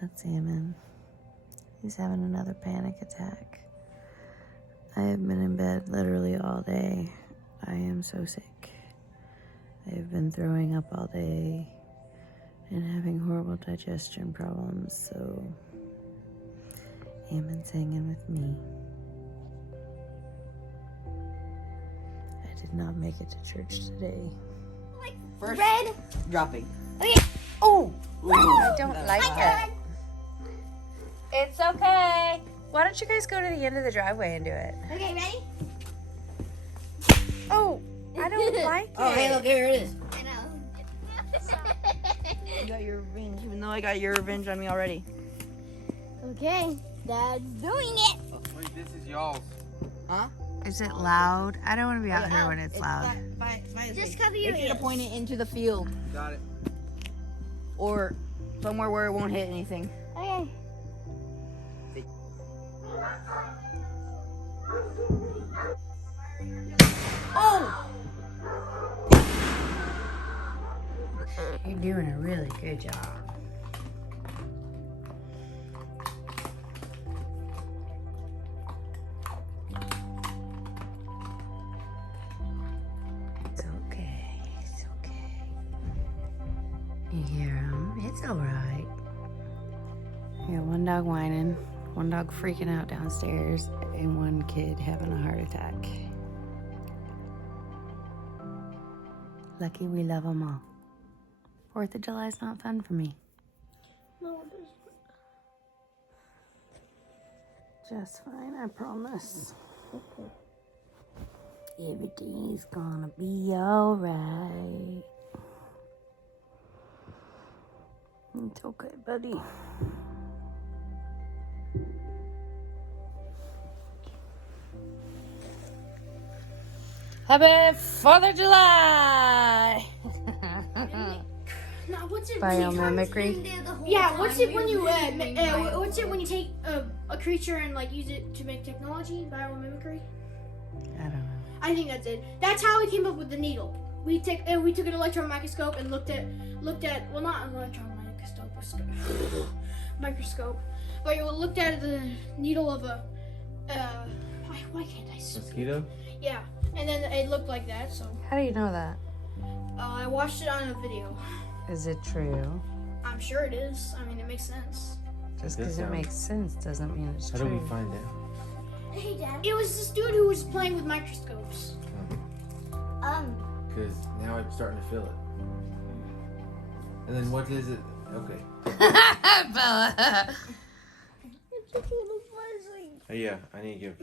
That's Ammon. He's having another panic attack. I have been in bed literally all day. I am so sick. I've been throwing up all day and having horrible digestion problems, so Ammon's hanging with me. I did not make it to church today. First, Red. dropping. Okay. Oh! Ooh. I don't like My it. It's okay. Why don't you guys go to the end of the driveway and do it? Okay, ready? Oh, I don't like it. Oh, hey, look, here it is. I know. You got your revenge, even though I got your revenge on me already. Okay, Dad's doing it. Wait, this is y'all's. Huh? Is it loud? I don't want to be out Oh, here when it's loud. Just cover your Make sure to ears. point it into the field Got it. or somewhere where it won't hit anything. Okay. Oh! You're doing a really good job. It's okay. It's okay. You hear him? It's all right. I got one dog whining, one dog freaking out downstairs, and one kid having a heart attack. Lucky we love them all. 4th of July is not fun for me. No, it isn't. Just fine, I promise. Everything's gonna be alright. It's okay, buddy. Happy 4th of July! No, what's it? Biomimicry. Yeah, what's it when you what's it when you take a creature and like use it to make technology? Biomimicry. I don't know. I think that's it. That's how we came up with the needle. We took an electron microscope and looked at well, not an electron microscope, but we looked at the needle of a why can't I speak? Mosquito? Yeah, and then it looked like that. So How do you know that? I watched it on a video. Is it true? I'm sure it is. I mean, it makes sense. Just It because does it sound- makes sense doesn't mean it's How true. do we find out? Hey, Dad. It was this dude who was playing with microscopes. Because now I'm starting to feel it. And then what is it? Okay. Bella. It's a little fuzzy. Oh, yeah, I need to give